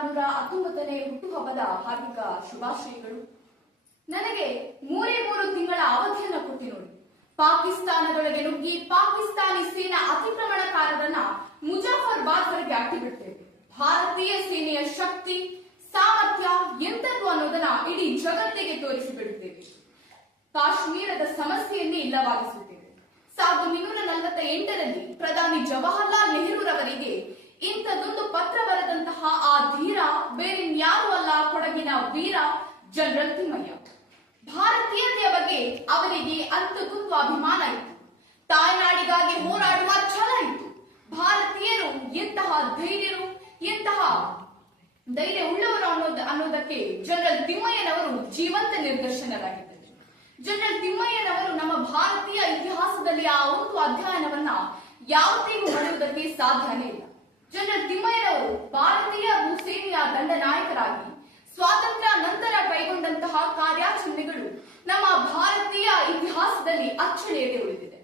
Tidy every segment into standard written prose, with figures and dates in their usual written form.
1919ನೇ ಹುಟ್ಟುಹಬ್ಬದ ಹಾರ್ದಿಕ ಶುಭಾಶಯಗಳು. ನನಗೆ 3 ತಿಂಗಳ ಅವಧಿಯನ್ನು ಕೊಟ್ಟಿ ನೋಡಿ. ಪಾಕಿಸ್ತಾನದೊಳಗೆ ನುಗ್ಗಿ ಪಾಕಿಸ್ತಾನಿ ಸೇನಾ ಅತಿಕ್ರಮಣಕಾರರನ್ನ ಮುಜಾಫರ್ಬಾದ್ವರೆಗೆ ಅಟ್ಟಿಬಿಡ್ತೇವೆ. ಭಾರತೀಯ ಸೇನೆಯ ಶಕ್ತಿ ಸಾಮರ್ಥ್ಯ ಎಂತದ್ದು ಅನ್ನೋದನ್ನ ಇಡೀ ಜಗತ್ತಿಗೆ ತೋರಿಸಿಬಿಡುತ್ತೇವೆ. ಕಾಶ್ಮೀರದ ಸಮಸ್ಯೆಯನ್ನೇ ಇಲ್ಲವಾಗಿಸುತ್ತೇವೆ. 1948ರಲ್ಲಿ ಪ್ರಧಾನಿ ಜವಾಹರ್ಲಾಲ್ ನೆಹರೂರವರಿಗೆ ಇಂಥದೊಂದು ಪತ್ರ ಬರೆದಂತಹ ಆ ಧೀರ ಬೇರಿನ್ಯಾರೂ ಅಲ್ಲ, ಕೊಡಗಿನ ವೀರ ಜನರಲ್ ತಿಮ್ಮಯ್ಯ. ಭಾರತೀಯತೆಯ ಬಗ್ಗೆ ಅವರಿಗೆ ಅಂತಕ್ಕೊಂದು ಅಭಿಮಾನ ಇತ್ತು. ತಾಯ್ನಾಡಿಗಾಗಿ ಹೋರಾಡುವ ಛಲ ಇತ್ತು. ಭಾರತೀಯರು ಎಂತಹ ಧೈರ್ಯರು, ಎಂತಹ ಧೈರ್ಯ ಉಳ್ಳವರು ಅನ್ನೋದಕ್ಕೆ ಜನರಲ್ ತಿಮ್ಮಯ್ಯನವರು ಜೀವಂತ ನಿದರ್ಶನರಾಗಿದ್ದರು. ಜನರಲ್ ತಿಮ್ಮಯ್ಯನವರು ನಮ್ಮ ಭಾರತೀಯ ಇತಿಹಾಸದಲ್ಲಿ ಆ ಒಂದು ಅಧ್ಯಯನವನ್ನ ಯಾವತ್ತಿಗೂ ಮಾಡುವುದಕ್ಕೆ ಸಾಧ್ಯನೇ ಇಲ್ಲ. ಜನರಲ್ ತಿಮ್ಮಯ್ಯನವರು ಭಾರತೀಯ ಭೂಸೇನೆಯ ದಂಡನಾಯಕರಾಗಿ ಸ್ವಾತಂತ್ರ್ಯ ನಂತರ ಕೈಗೊಂಡಂತಹ ಕಾರ್ಯಾಚರಣೆಗಳು ನಮ್ಮ ಭಾರತೀಯ ಇತಿಹಾಸದಲ್ಲಿ ಅಚ್ಚಳಿಯದೆ ಉಳಿದಿದೆ.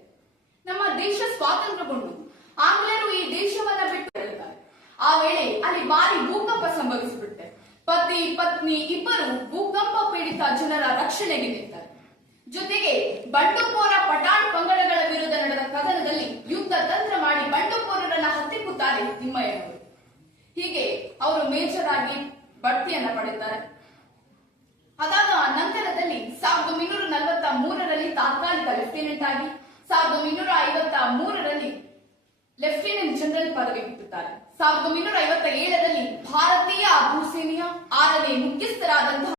ನಮ್ಮ ದೇಶ ಸ್ವಾತಂತ್ರ್ಯಗೊಂಡು ಆಂಗ್ಲರು ಈ ದೇಶವನ್ನ ಬಿಟ್ಟು ಹೇಳಿದ್ದಾರೆ. ಆ ವೇಳೆ ಅಲ್ಲಿ ಭಾರಿ ಭೂಕಂಪ ಸಂಭವಿಸಿಬಿಟ್ಟೆ. ಪತಿ ಪತ್ನಿ ಇಬ್ಬರು ಭೂಕಂಪ ಪೀಡಿತ ಜನರ ರಕ್ಷಣೆಗೆ ನಿಂತಾರೆ. ಜೊತೆಗೆ ಬಂಡುಕೋರ ಪಠಾಣ್ ಪಂಗಡಗಳ ವಿರುದ್ಧ ನಡೆದ ಕದನದಲ್ಲಿ ಯುದ್ಧ ತಂತ್ರ ಮಾಡಿ ಬಂಡುಕೋರರನ್ನ ಹತ್ತಿಕ್ಕುತ್ತಾರೆ ತಿಮ್ಮಯ್ಯನವರು. ಹೀಗೆ ಅವರು ಮೇಜರ್ ಆಗಿ ಬಡ್ತಿಯನ್ನ ಪಡೆಯುತ್ತಾರೆ. ಅದಾದ ನಂತರದಲ್ಲಿ 1943ರಲ್ಲಿ ತಾತ್ಕಾಲಿಕ ಲೆಫ್ಟಿನೆಂಟ್ ಆಗಿ 1953ರಲ್ಲಿ ಲೆಫ್ಟಿನೆಂಟ್ ಜನರಲ್ ಪದವಿ ಹುಟ್ಟುತ್ತಾರೆ. 1957ರಲ್ಲಿ ಭಾರತೀಯ ಭೂಸೇನೆಯ 6ನೇ ಮುಖ್ಯಸ್ಥರಾದಂತಹ